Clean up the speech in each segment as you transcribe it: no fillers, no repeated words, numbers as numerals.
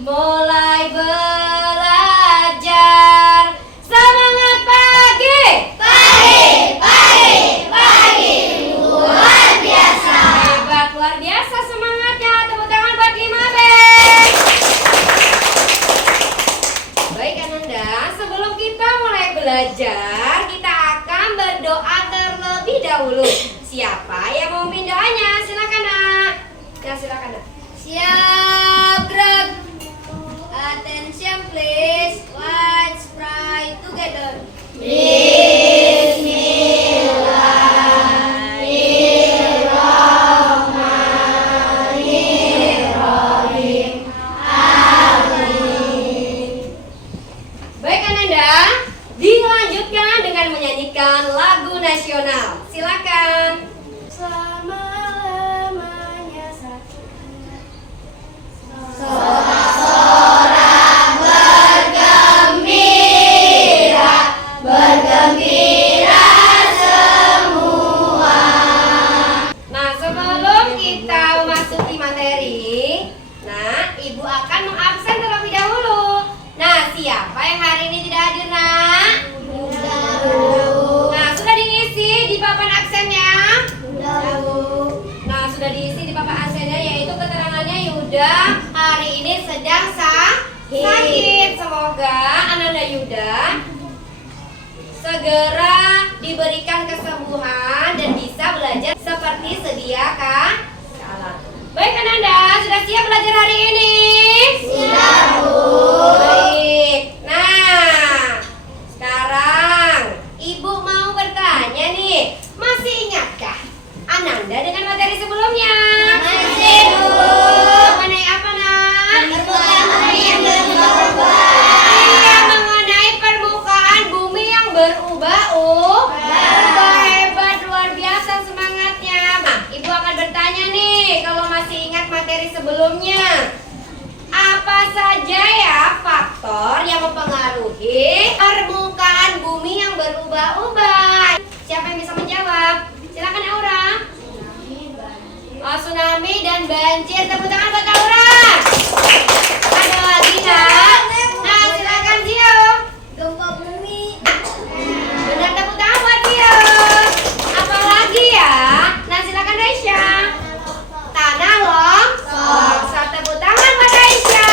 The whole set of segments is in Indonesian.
mulai belajar. Semangat pagi! Pagi, pagi, pagi, luar biasa. Hebat, luar biasa semangatnya. Tepuk tangan buat 5B. Baik Ananda, sebelum kita mulai belajar, kita akan berdoa terlebih dahulu. Siapa yang mau mimpin doanya? Silakan Nak. Ya silakan Nak. Siap, gerak. Attention please. Let's pray together. Bismillahirrahmanirrahim. Amin. Baik Ananda, dilanjutkan dengan menyanyikan lagu nasional. Silakan. Selama-lamanya satu. Sorak-sorak bergembira, bergembira semua. Nah, sebelum kita memasuki materi, Ibu akan mengabsen terlebih dahulu. Nah, siapa yang hari ini tidak hadir, Nak? Nah, sudah diisi di papan absennya? Nah, sudah diisi di papan absennya, yaitu keterangannya Yuda hari ini sedang sakit. Semoga Ananda Yuda segera diberikan kesembuhan dan bisa belajar seperti sedia kala. Baik Ananda, sudah siap belajar hari ini? Siap, Bu. Baik. Nah, sekarang Ibu mau bertanya nih, masih ingatkah Ananda dengan materi sebelumnya? Masih, Bu. Mengenai apa, Nak? Permukaan bumi yang berubah-ubah. Iya, mengenai permukaan bumi yang berubah-ubah. Hebat, luar biasa semangatnya. Nah, Ibu akan bertanya nih, kalau masih ingat materi sebelumnya, apa saja ya faktor yang mempengaruhi permukaan bumi yang berubah-ubah? Siapa yang bisa menjawab? Silakan Aura. Tsunami dan banjir. Tepuk tangan buat Aura. Ada lagi Nak? Nah, silakan Zio. Gempa bumi. Benar, tepuk tangan buat Zio. Apa lagi ya? Nah, silakan Raisya. Tanah longsor. Tepuk tangan buat Raisya.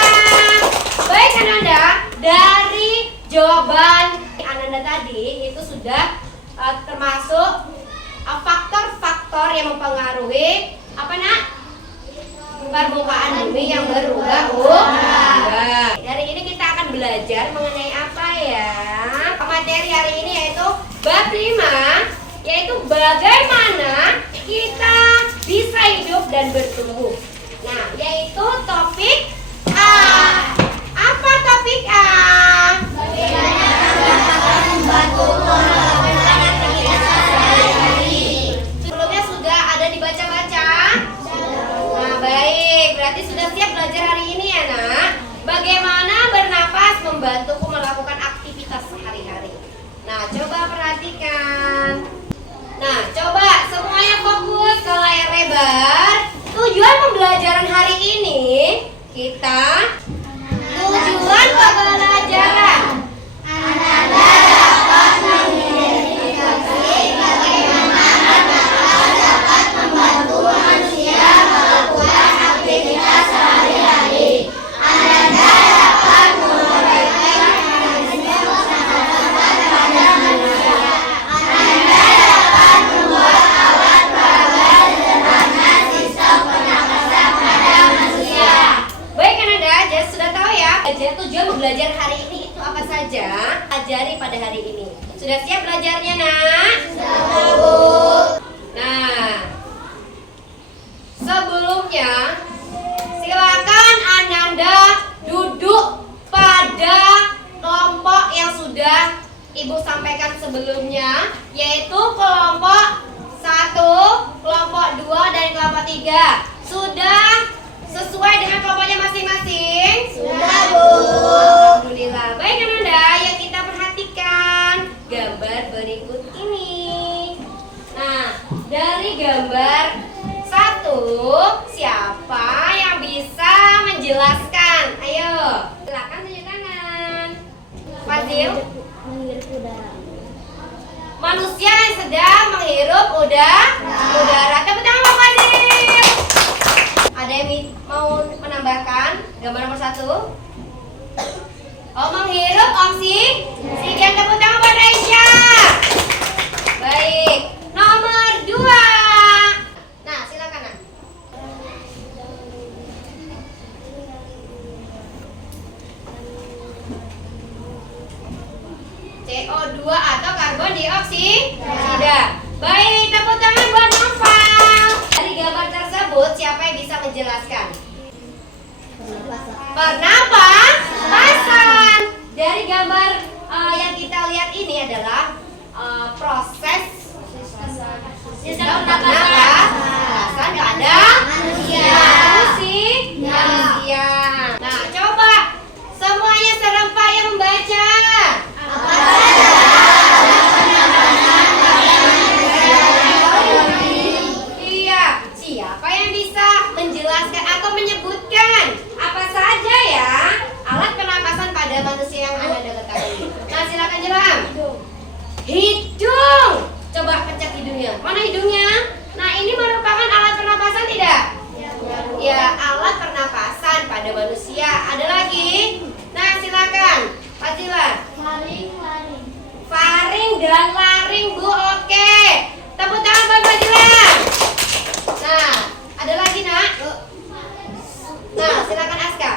Baik Ananda, dari jawaban Ananda tadi itu sudah termasuk faktor-faktor yang mempengaruhi apa Nak? Permukaan bumi yang berubah-ubah. Hari ini kita akan belajar mengenai apa ya? Materi hari ini yaitu bab 5, yaitu bagaimana kita bisa hidup dan bertumbuh. Nah, yaitu topik A. Apa topik A? Bagaimana kita akan membantu melakukan aktivitas sehari-hari? Sebelumnya sudah ada dibaca-baca? Nah, baik. Berarti sudah siap belajar hari ini ya, Nak? Bagaimana bernapas membantuku melakukan aktivitas sehari-hari. Nah, coba perhatikan. Nah, coba semuanya fokus ke layar lebar. Tujuan pembelajaran hari ini, tujuan pembelajaran. Ananda dapat mengidentifikasi bagaimana bernapas dapat membantu manusia melakukan aktivitas sehari-hari. Ananda dapat menguraikan mekanisme pernapasan pada manusia. Ananda dapat membuat alat peraga sederhana sistem pernapasan pada manusia. Baik Ananda, jadi sudah tahu ya, tujuan belajar hari ini itu apa saja? Pelajari pada hari ini. Sudah siap belajarnya, Nak? Sudah, Bu. Nah, sebelumnya silakan Ananda duduk pada kelompok yang sudah Ibu sampaikan sebelumnya, yaitu kelompok 1, kelompok 2, dan kelompok 3. Sudah sesuai dengan kelompoknya masing-masing? Sudah, Bu. Alhamdulillah. Baik Ananda, yang kita perhatikan gambar berikut ini. Nah, dari gambar 1, siapa yang bisa menjelaskan sudah menghirup udara. Tepuk tangan Pak Fadil. Ada yang mau menambahkan gambar nomor 1? Oh, menghirup oksigen. Tepuk tangan buat Raisya. Baik. Nomor 2. Nah, silakan Nak. CO2 atau karbon dioksida. Baik, tepuk tangan buat Noval. Dari gambar tersebut siapa yang bisa menjelaskan? Pernapasan. Dari gambar yang kita lihat ini adalah proses sistem pernapasan pada manusia. Nah, coba semuanya serempak yang membaca. Iya, siapa yang bisa menjelaskan atau menyebutkan apa saja ya alat pernapasan pada manusia yang Anda ketahui? Nah, silakan Jeram. Hidung. Coba pencet hidungnya. Mana hidungnya? Nah, ini merupakan alat pernapasan tidak? Ya, alat pernapasan pada manusia. Ada lagi? Nah, silakan. Fadila. Faring dan laring, Bu. Oke. Tepuk tangan buat Fadila. Nah, ada lagi, Nak? Nah, silakan Aska.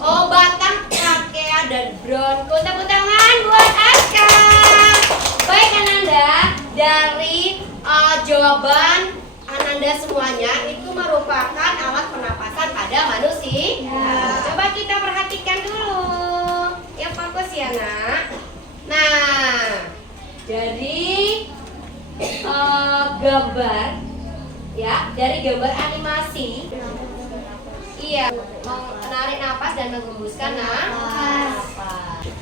Oh, batang trakea dan bronkus. Tepuk tangan buat Aska. Baik Ananda, dari jawaban Ananda semuanya itu merupakan alat pernapasan pada manusia. Coba kita perhatikan dulu. Ya, fokus ya Nak. Nah, dari gambar ya, dari gambar animasi, iya, menarik nafas dan menghembuskan nafas.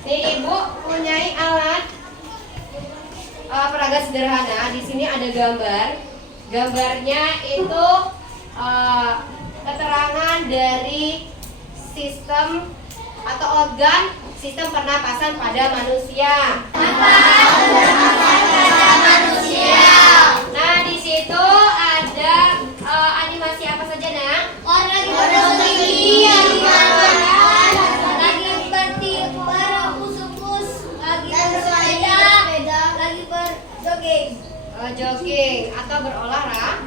Nih Ibu punyai alat peraga sederhana. Di sini ada gambar. Gambarnya itu keterangan dari sistem atau organ sistem pernapasan pada manusia. Nah, di situ ada animasi apa saja, Nak? Lagi bertiup, lagi bersepeda, lagi berjogging. Jogging atau berolahraga.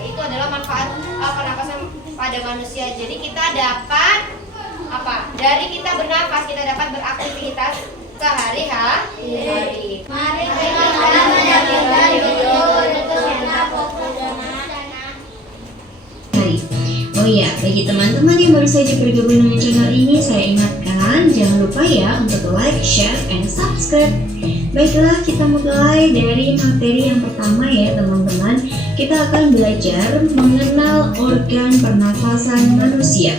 Itu adalah manfaat pernapasan pada manusia. Jadi kita dapat apa? Dari kita bernafas kita dapat beraktivitas sehari-hari. Mari kita melanjutkan video berikutnya. Oh iya, bagi teman-teman yang baru saja bergabung dengan channel ini, saya ingatkan jangan lupa ya untuk like, share, and subscribe. Baiklah, kita mulai dari materi yang pertama ya teman-teman. Kita akan belajar mengenal organ pernafasan manusia.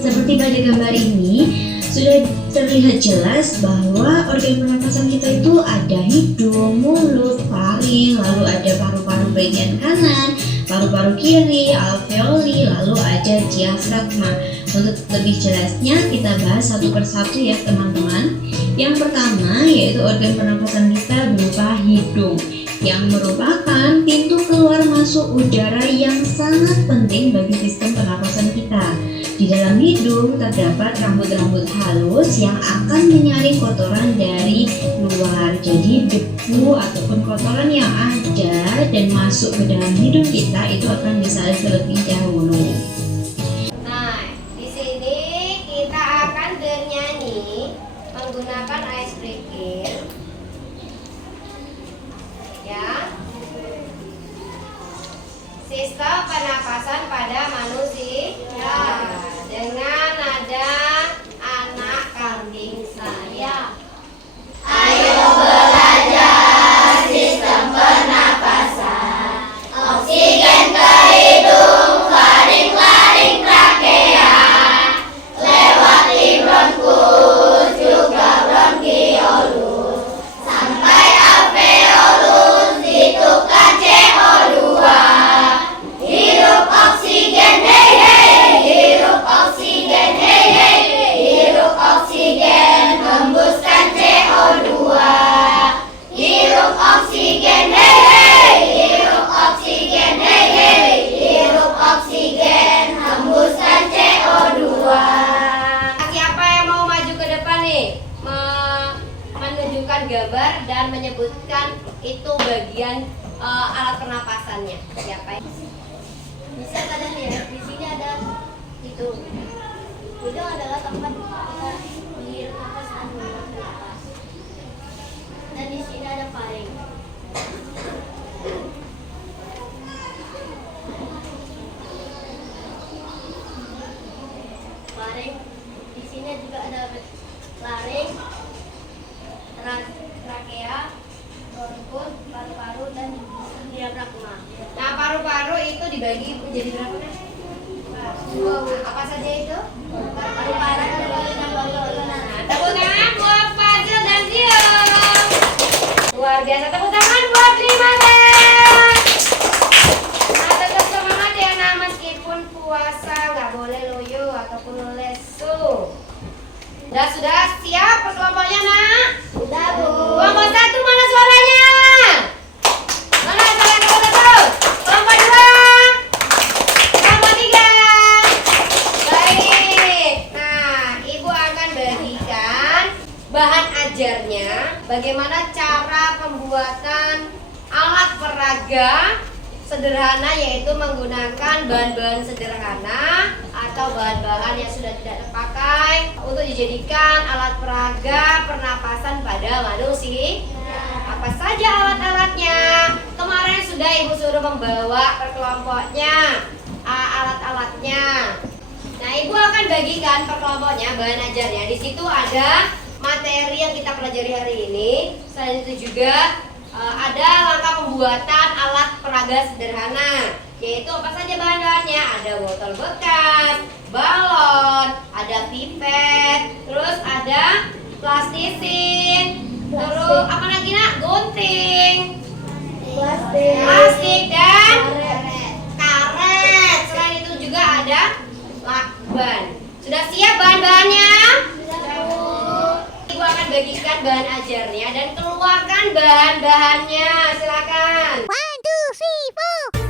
Seperti pada gambar ini, sudah terlihat jelas bahwa organ pernafasan kita itu ada hidung, mulut, faring, lalu ada paru-paru bagian kanan, paru-paru kiri, alveoli, lalu ada diafragma. Untuk lebih jelasnya kita bahas satu persatu ya teman-teman. Yang pertama yaitu organ pernafasan kita berupa hidung, yang merupakan pintu keluar masuk udara yang sangat penting bagi sistem pernapasan kita. Di dalam hidung terdapat rambut-rambut halus yang akan menyaring kotoran dari luar. Jadi debu ataupun kotoran yang ada dan masuk ke dalam hidung kita itu akan disaring terlebih dahulu. Nah, di sini kita akan bernyanyi menggunakan ice breaking. Ya. Sistem pernapasan pada manusia. Dengan nada anak kambing saya. Ayo belajar sistem pernapasan. Oksigen ke hidung, faring-laring trakea, lewati bronkus juga bronkiolus, sampai alveolus ditukar CO2. Hirup oksigen, hei hei, hirup oksigen. pernapasannya. Siapa yang Bisa kalian lihat di sini ada hidung. Hidung adalah tempat kita menghirup nafas dan mengeluarkan nafas. Dan di sini ada faring. Faring. Di sini juga ada laring, trakea, bronkus, paru-paru, dan diafragma. Nah, paru-paru itu dibagi menjadi berapa? Apa saja itu? Paru-paru, dan paru-paru. Nah, tepuk tangan buat Fazil dan Zio. Luar biasa, tepuk tangan buat Limates. Nah, tetap semangat ya, nah meskipun puasa nggak boleh loyo ataupun lesu. Sudah siap kelompoknya, nak? Sudah, Bu. Kelompok 1 mana suaranya? Mana suara kelompok 1? Kelompok 2? Kelompok 3? Baik. Nah, Ibu akan bagikan bahan ajarnya, bagaimana cara pembuatan alat peraga sederhana, yaitu menggunakan bahan-bahan sederhana atau bahan-bahan yang sudah tidak terpakai untuk dijadikan alat peraga pernapasan pada manusia. Apa saja alat-alatnya? Kemarin sudah Ibu suruh membawa per kelompoknya alat-alatnya. Nah, Ibu akan bagikan per kelompoknya bahan ajarnya. Di situ ada materi yang kita pelajari hari ini. Selain itu juga ada langkah pembuatan alat peraga sederhana, yaitu apa saja bahan-bahannya. Ada botol bekas, balon, ada pipet, terus ada plastisin, terus apa lagi, nak? Gunting, plastik dan karet. Selain itu juga ada lakban. Sudah siap bahan-bahannya? Ibu akan bagikan bahan ajarnya dan keluarkan bahan-bahannya. Silakan. 1, 2, 3, 4.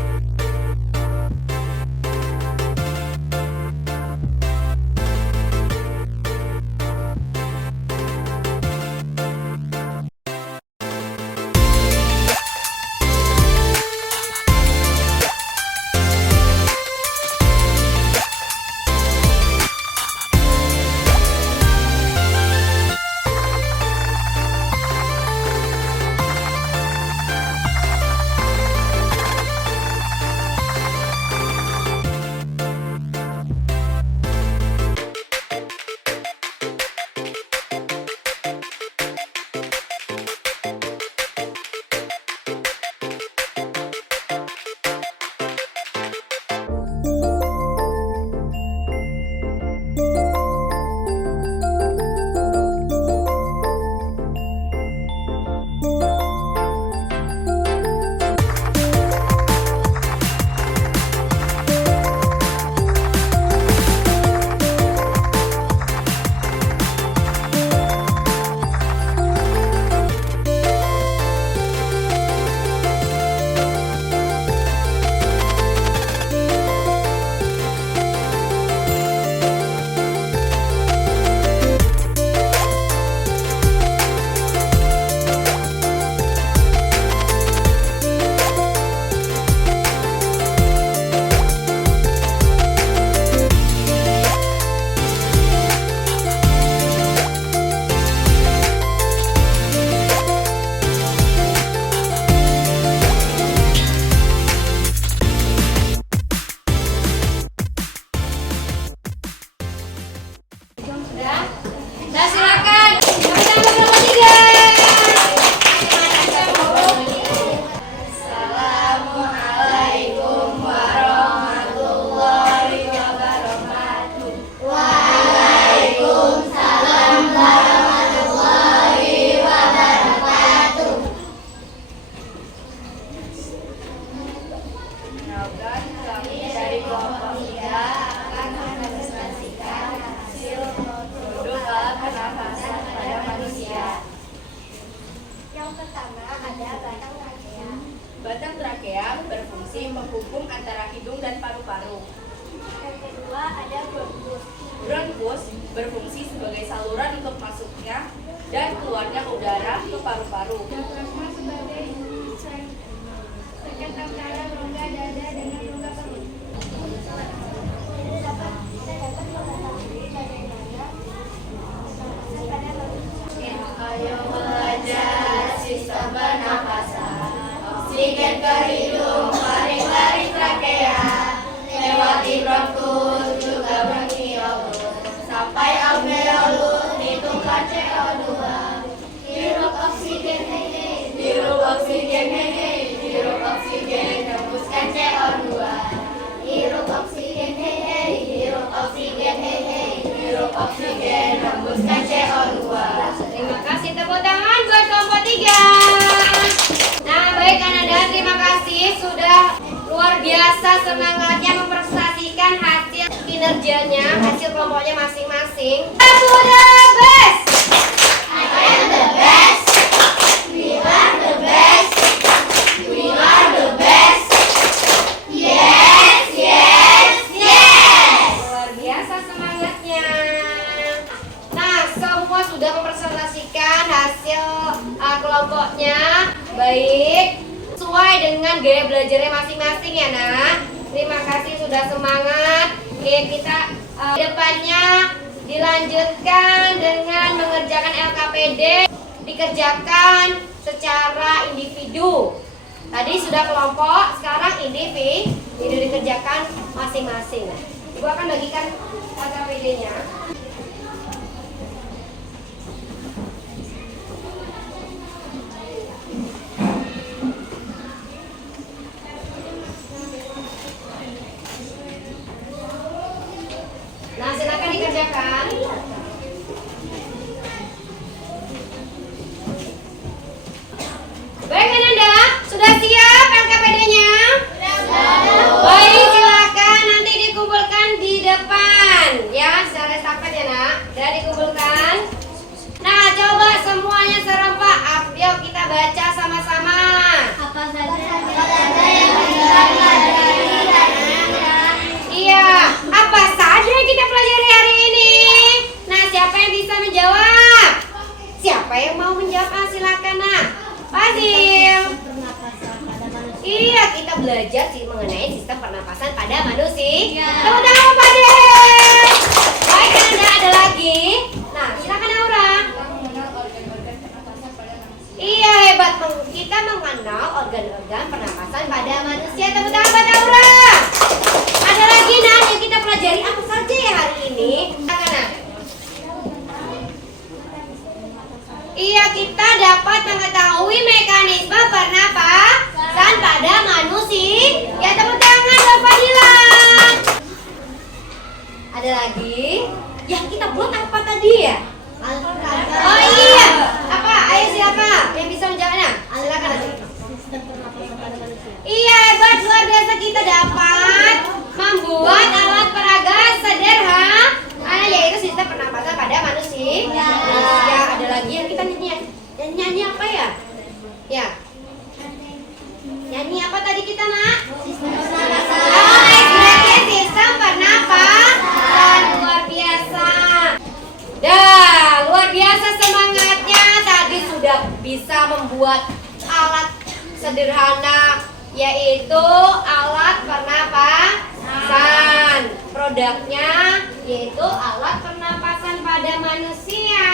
Batang trakea berfungsi menghubung antara hidung dan paru-paru. Yang kedua ada bronkus. Bronkus berfungsi sebagai saluran untuk masuknya dan keluarnya udara ke paru-paru. Diafragma sebagai sekat antara biasa semangatnya mempresentasikan hasil kinerjanya, hasil kelompoknya masing-masing. Aku the best. I am the best. We are the best. We are the best. Yes, yes, yes. Luar biasa semangatnya. Nah, semua sudah mempresentasikan hasil kelompoknya. Baik, sesuai dengan gaya belajarnya masing-masing ya nak. Terima kasih sudah semangat. Oke, kita depannya dilanjutkan dengan mengerjakan LKPD, dikerjakan secara individu. Tadi sudah kelompok, sekarang individu dikerjakan masing-masing. Ibu akan bagikan LKPD-nya. Nah, silakan dikerjakan. Baik, Ananda, sudah siap LKPD-nya? Baik, silakan nanti dikumpulkan di depan ya, secara estafet ya nak. Sudah dikumpulkan. Nah, coba semuanya serempak. Yuk kita baca sama-sama. Apa saja yang kita pelajari hari ini? Iya, apa saja yang kita pelajari hari ini? Nah, siapa yang bisa menjawab? Siapa yang mau menjawab? Silakan nak. Fadil. Pernapasan pada manusia. Iya, kita belajar sih mengenai sistem pernapasan pada manusia. Iya. Tepuk tangan Fadil. Baik, ada lagi. Nah, silakan Aura. Mengenal organ-organ pernapasan pada manusia. Iya, hebat. Kita mengenal organ-organ pernapasan pada manusia. Tepuk tangan buat Aura. Ada lagi nah yang kita pelajari apa saja ya hari ini? Silakan Nak. Iya, kita dapat mengetahui mekanisme pernapasan pada manusia. Ya, tepuk tangan buat Fadila. Ada lagi? Yang kita buat apa tadi ya? Oh iya, apa? Ayo siapa yang bisa menjawabnya? Silakan aja. Sistem pernapasan pada manusia. Iya, hebat, luar biasa kita dapat membuat alat peraga sederhana yaitu sistem pernapasan pada manusia. Ya, ada lagi yang kita nyanyi apa ya? Ya. Nyanyi apa tadi kita nak? Sistem pernapasan. Oh, berarti sistem pernapasan luar biasa. Dah, luar biasa semangatnya. Tadi sudah bisa membuat alat sederhana yaitu alat pernapasan. Produknya yaitu alat pernapasan pada manusia.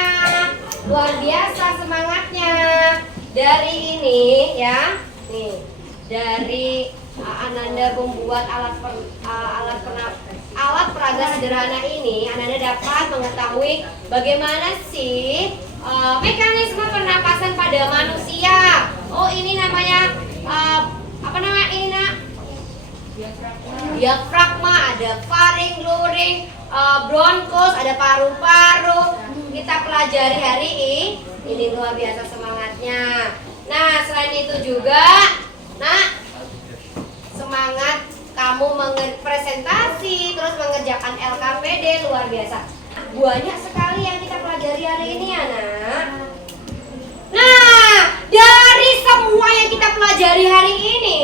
Luar biasa semangatnya. Dari ini ya, nih dari Ananda membuat alat peraga sederhana ini, Ananda dapat mengetahui bagaimana sih mekanisme pernapasan pada manusia. Oh, ini namanya apa namanya ini nak? Diafragma, ada faring, luring, bronkus, ada paru-paru. Kita pelajari hari ini luar biasa semangatnya. Nah, selain itu juga, nah, semangat kamu presentasi, terus mengerjakan LKPD luar biasa. Banyak sekali yang kita pelajari hari ini ya nak. Nah, dari semua yang kita pelajari hari ini,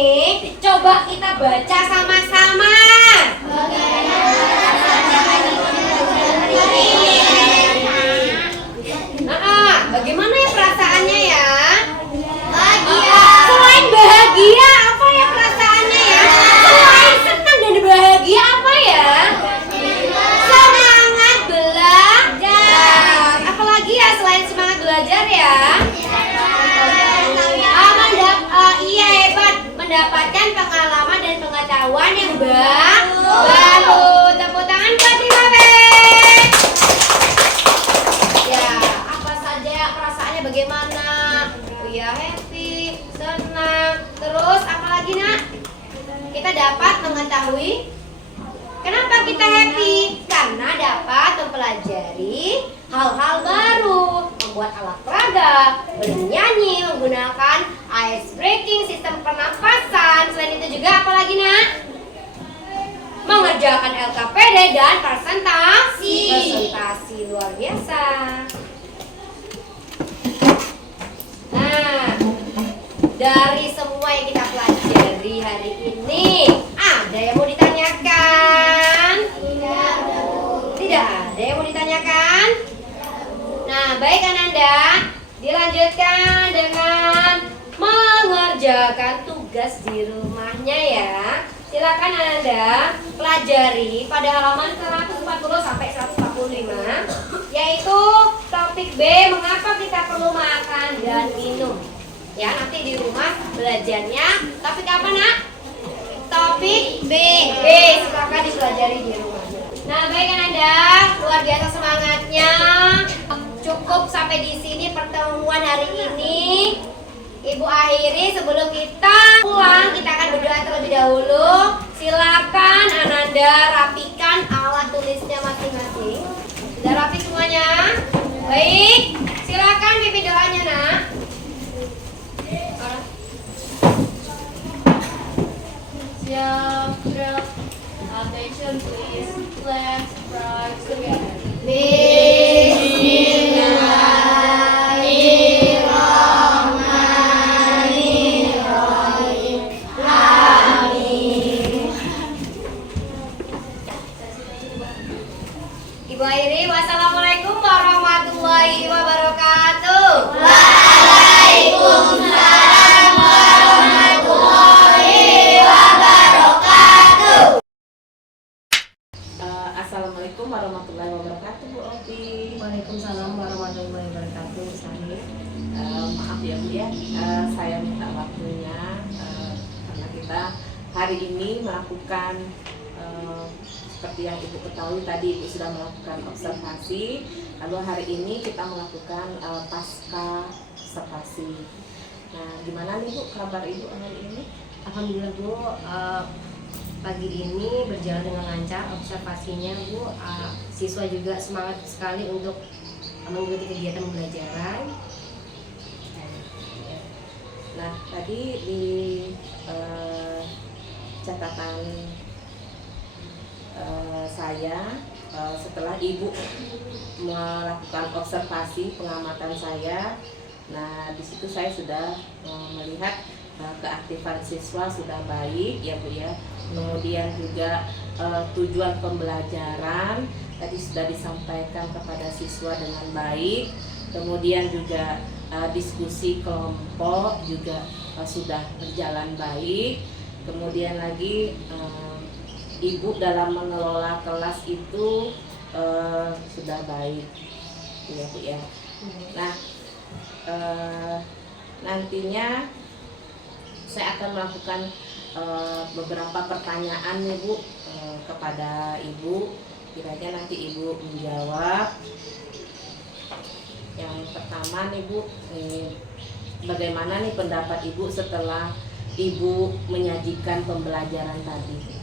coba kita baca sama-sama. Bagaimana ya perasaannya ya? Bahagia. Selain bahagia, apa ya perasaannya ya? Selain senang dan bahagia, apa ya? Semangat belajar. Apalagi ya selain semangat belajar ya? Iya, hebat, mendapatkan pengalaman dan pengetahuan yang baru. Tepuk tangan buat Timabek. Ya, apa saja perasaannya bagaimana? Oh ya, happy, senang. Terus apa lagi nak? Kita dapat mengetahui kenapa kita happy? Karena dapat mempelajari hal-hal baru, membuat alat peraga, bernyanyi, menggunakan ice breaking, sistem pernapasan. Selain itu juga apa lagi nak? dan presentasi. Presentasi luar biasa. Nah, dari semua yang kita pelajari hari ini, ada yang mau ditanyakan? Tidak ada yang mau ditanyakan? Nah, baik Ananda, dilanjutkan dengan mengerjakan tugas di rumahnya ya. Silakan Ananda pelajari pada halaman 140 sampai 145, yaitu topik B, mengapa kita perlu makan dan minum. Ya, nanti di rumah belajarnya topik apa nak? Topik B. Silakan dipelajari di rumah. Nah, baik Ananda, luar biasa semangatnya. Cukup sampai di sini pertemuan hari ini. Ibu akhiri, sebelum kita pulang, kita akan berdoa terlebih dahulu. Silakan Ananda rapikan alat tulisnya masing-masing. Sudah rapi semuanya? Baik, silakan pimpin doanya nak. Siap, gerak. Attention please. Left, right, together. Ibu Airi, wassalamualaikum warahmatullahi wabarakatuh. Assalamualaikum warahmatullahi wabarakatuh, Bu Opi. Waalaikumsalam warahmatullahi wabarakatuh, Bu Sari. Maaf ya Bu ya, saya minta waktunya karena kita hari ini melakukan seperti yang Ibu ketahui tadi Ibu sudah melakukan observasi. Lalu hari ini kita melakukan pasca observasi. Nah, gimana nih Bu kabar Ibu hari ini? Alhamdulillah Bu, pagi ini berjalan dengan lancar observasinya Bu. Siswa juga semangat sekali untuk mengikuti kegiatan pembelajaran. Nah, tadi di catatan saya setelah Ibu melakukan observasi pengamatan saya, nah di situ saya sudah melihat keaktifan siswa sudah baik ya Bu ya. Kemudian juga tujuan pembelajaran tadi sudah disampaikan kepada siswa dengan baik. Kemudian juga diskusi kelompok juga sudah berjalan baik. Kemudian lagi Ibu dalam mengelola kelas itu sudah baik ya Bu ya. Nah, nantinya saya akan melakukan beberapa pertanyaan nih Bu kepada Ibu. Kiranya nanti Ibu menjawab. Yang pertama nih Bu, bagaimana nih pendapat Ibu setelah Ibu menyajikan pembelajaran tadi?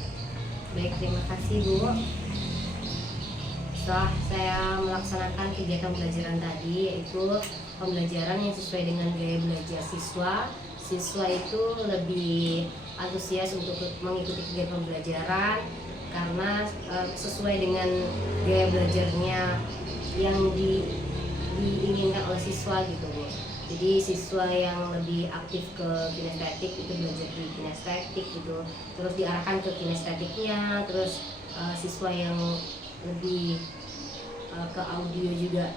Baik, terima kasih Bu. Setelah saya melaksanakan kegiatan pembelajaran tadi, yaitu pembelajaran yang sesuai dengan gaya belajar siswa, siswa itu lebih antusias untuk mengikuti kegiatan pembelajaran karena sesuai dengan gaya belajarnya yang diinginkan oleh siswa gitu Bu. Jadi siswa yang lebih aktif ke kinestetik itu belajar di kinestetik gitu, terus diarahkan ke kinestetiknya. Terus siswa yang lebih ke audio juga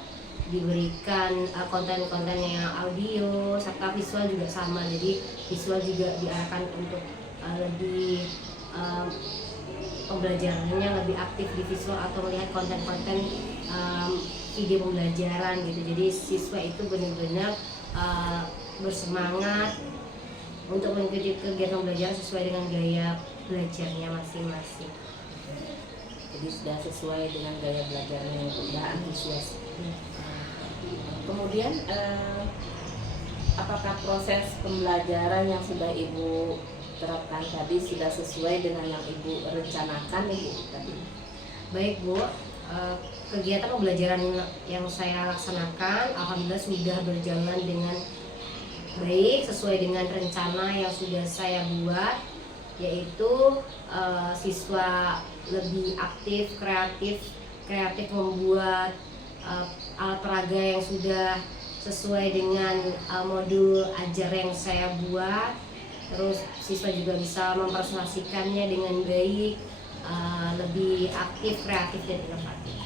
diberikan konten-konten yang audio, serta visual juga sama. Jadi visual juga diarahkan untuk lebih pembelajarannya lebih aktif di visual atau melihat konten-konten video pembelajaran gitu. Jadi siswa itu benar-benar bersemangat untuk mengikuti kegiatan belajar sesuai dengan gaya belajarnya masing-masing. Jadi sudah sesuai dengan gaya belajarnya yang sudah antusias. Kemudian apakah proses pembelajaran yang sudah Ibu terapkan tadi sudah sesuai dengan yang Ibu rencanakan Ibu tadi? Baik Bu, kegiatan pembelajaran yang saya laksanakan alhamdulillah sudah berjalan dengan baik sesuai dengan rencana yang sudah saya buat, yaitu siswa lebih aktif, kreatif membuat alat peraga yang sudah sesuai dengan modul ajar yang saya buat. Terus siswa juga bisa mempresentasikannya dengan baik, lebih aktif, kreatif dan inovatif.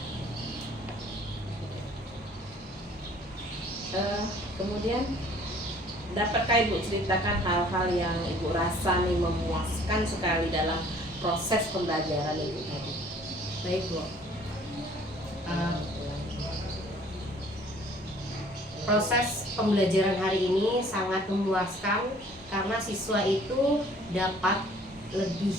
Kemudian dapatkah Ibu ceritakan hal-hal yang Ibu rasa nih memuaskan sekali dalam proses pembelajaran Ibu tadi? Baik Bu. Proses pembelajaran hari ini sangat memuaskan karena siswa itu dapat lebih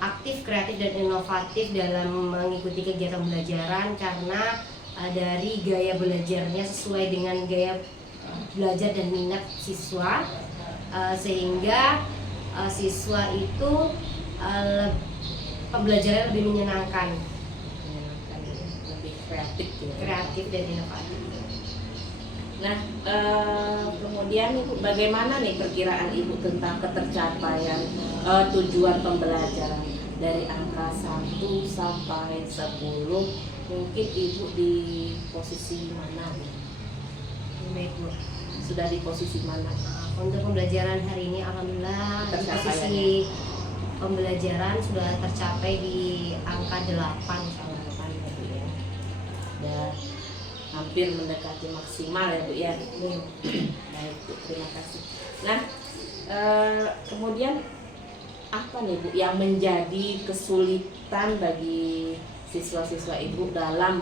aktif, kreatif dan inovatif dalam mengikuti kegiatan pembelajaran karena dari gaya belajarnya sesuai dengan gaya belajar dan minat siswa, sehingga siswa itu pembelajaran lebih menyenangkan, Lebih kreatif ya. kreatif dan inovatif. Nah, kemudian Ibu, bagaimana nih perkiraan Ibu tentang ketercapaian tujuan pembelajaran dari angka 1 sampai 10? Mungkin Ibu di posisi mana? Baik Bu. Sudah di posisi mana? Untuk pembelajaran hari ini alhamdulillah di posisi pembelajaran sudah tercapai di angka 8 sama depan ya. Dan hampir mendekati maksimal ya Bu ya. Baik Bu, terima kasih. Nah, kemudian apa nih Bu yang menjadi kesulitan bagi siswa-siswa Ibu dalam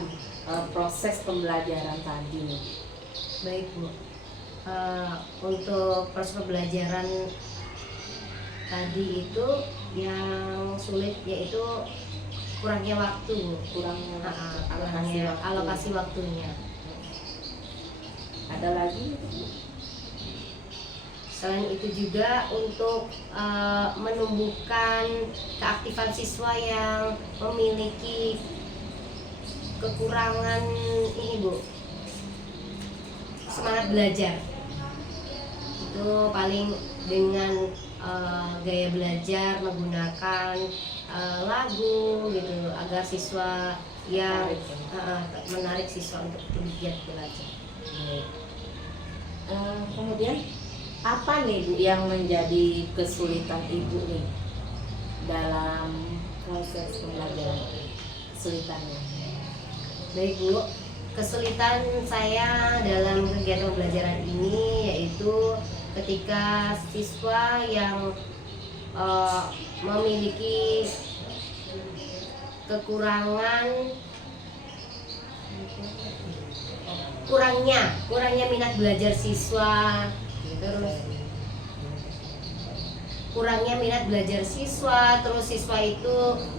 proses pembelajaran tadi nih? Baik Bu. Untuk proses pembelajaran tadi itu yang sulit yaitu kurangnya waktu, Kurangnya alokasi waktunya. Ada lagi? Selain itu juga untuk menumbuhkan keaktifan siswa yang memiliki kekurangan ini Bu, semangat belajar. Itu paling dengan gaya belajar menggunakan lagu gitu agar siswa yang menarik siswa untuk giat belajar. Kemudian apa nih Bu yang menjadi kesulitan Ibu nih dalam proses pembelajaran? Kesulitannya? Baik Bu, kesulitan saya dalam kegiatan pembelajaran ini yaitu ketika siswa yang memiliki kekurangan kurangnya minat belajar siswa, terus kurangnya minat belajar siswa, terus siswa itu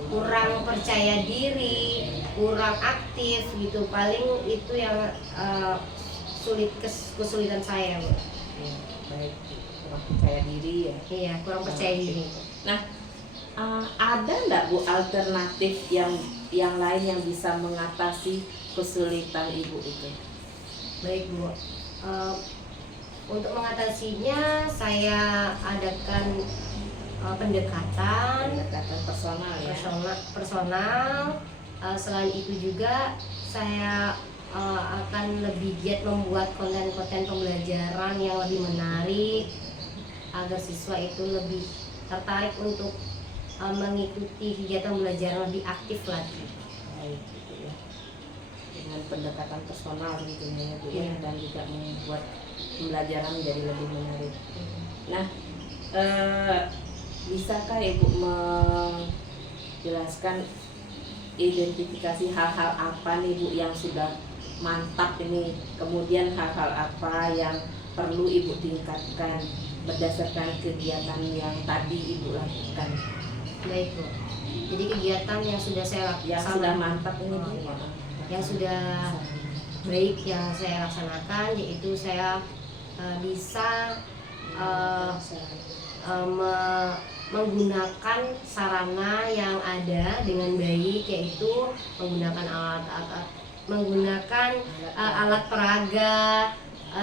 kurang percaya diri, kurang aktif gitu. Paling itu yang kesulitan saya Bu. Baik, kurang percaya diri ya. Iya, kurang percaya diri. Nah, ada nggak Bu alternatif yang lain yang bisa mengatasi kesulitan Ibu itu? Baik Bu, untuk mengatasinya saya adakan pendekatan personal ya. personal. Selain itu juga saya akan lebih giat membuat konten-konten pembelajaran yang lebih menarik agar siswa itu lebih tertarik untuk mengikuti kegiatan pembelajaran lebih aktif lagi. Baik, gitu ya. Dengan pendekatan personal gitu ya Bu ya, dan juga membuat pembelajaran menjadi lebih menarik. Nah, bisakah Ibu menjelaskan identifikasi hal-hal apa nih Bu yang sudah mantap ini, kemudian hal-hal apa yang perlu Ibu tingkatkan berdasarkan kegiatan yang tadi Ibu lakukan? Baik Bu, jadi kegiatan yang sudah saya Yang sudah mantap ini Bu, yang sudah baik yang saya laksanakan yaitu saya bisa menggunakan sarana yang ada dengan baik, yaitu menggunakan alat peraga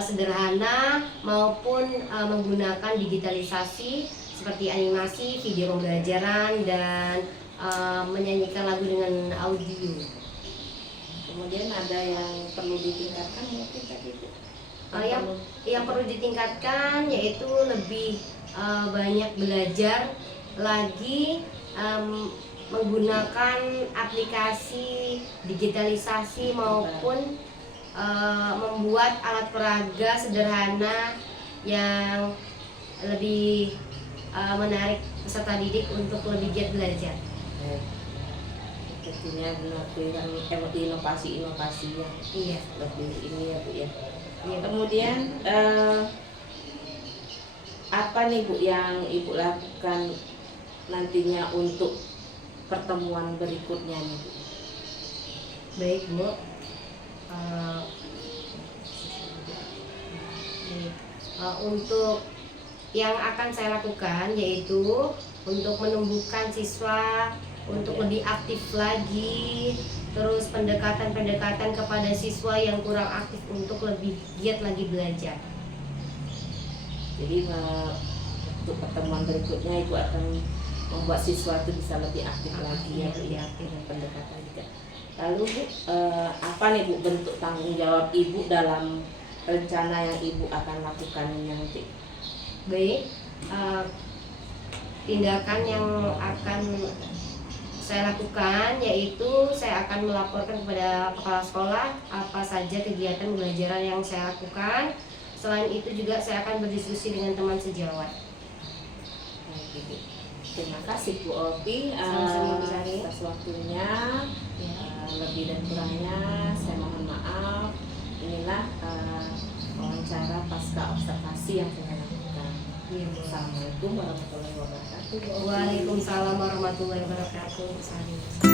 sederhana maupun menggunakan digitalisasi seperti animasi, video pembelajaran dan menyanyikan lagu dengan audio. Kemudian ada yang perlu ditingkatkan mungkin tadi Bu. Yang perlu ditingkatkan yaitu lebih banyak belajar lagi menggunakan aplikasi digitalisasi maupun membuat alat peraga sederhana yang lebih menarik peserta didik untuk lebih giat belajar. Tentunya melakukan inovasi-inovasi yang Iya. lebih ini ya Bu ya. Iya. Kemudian apa nih Bu yang Ibu lakukan nantinya untuk pertemuan berikutnya nih Bu? Baik Bu. Untuk yang akan saya lakukan yaitu untuk menumbuhkan siswa untuk lebih aktif lagi, terus pendekatan-pendekatan kepada siswa yang kurang aktif untuk lebih giat lagi belajar. Jadi untuk pertemuan berikutnya Ibu akan membuat siswa itu bisa lebih aktif lagi ya Bu ya, dengan pendekatan juga. Lalu Bu, apa nih Bu bentuk tanggung jawab Ibu dalam rencana yang Ibu akan lakukan nanti? Baik, tindakan yang akan saya lakukan yaitu saya akan melaporkan kepada kepala sekolah apa saja kegiatan pembelajaran yang saya lakukan. Selain itu juga saya akan berdiskusi dengan teman sejawat. Baik, Ibu. Terima kasih Bu Opi Sama-sama, Bu Sari. atas waktunya. Ya. Lebih dan kurangnya saya mohon maaf. Inilah wawancara pasca observasi yang saya lakukan. Iya, Bu. Assalamualaikum warahmatullahi wabarakatuh. Bu Opi. Waalaikumsalam warahmatullahi wabarakatuh. Sari.